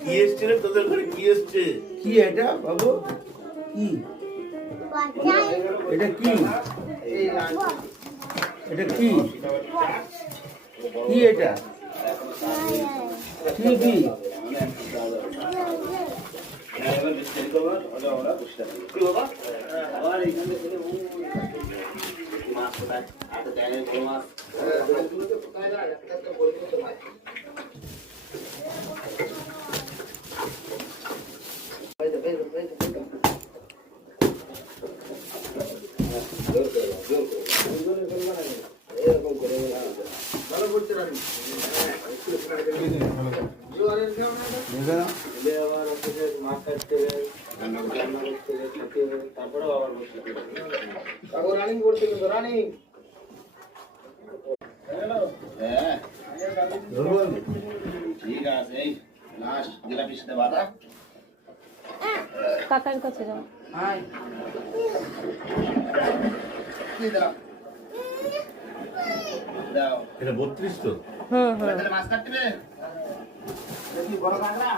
কি এসছে রে তোদের ঘরে? কি এসছে? কি এটা বাবু? কি এটা? কি এটা? কি কি এটা? টিভি? ঠিক আছে, এই লাস্ট জিলাপি সাথে বাদা কাকার কাছে যাও। দাও। এটা 32 তো? হুম হুম। মাছ কাটবে? বড় কাঁকড়া?